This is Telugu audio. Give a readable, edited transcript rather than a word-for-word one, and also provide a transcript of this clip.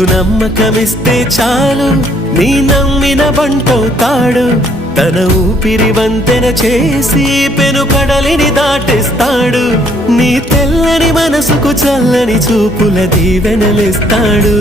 చిరునమ్మకమిస్తే చాలు నీ నమ్మిన బంటవుతాడు తన ఊపిరి వంతెన చేసి పెనుకడలిని దాటిస్తాడు నీ తెల్లని మనసుకు చల్లని చూపుల దీవెనలిస్తాడు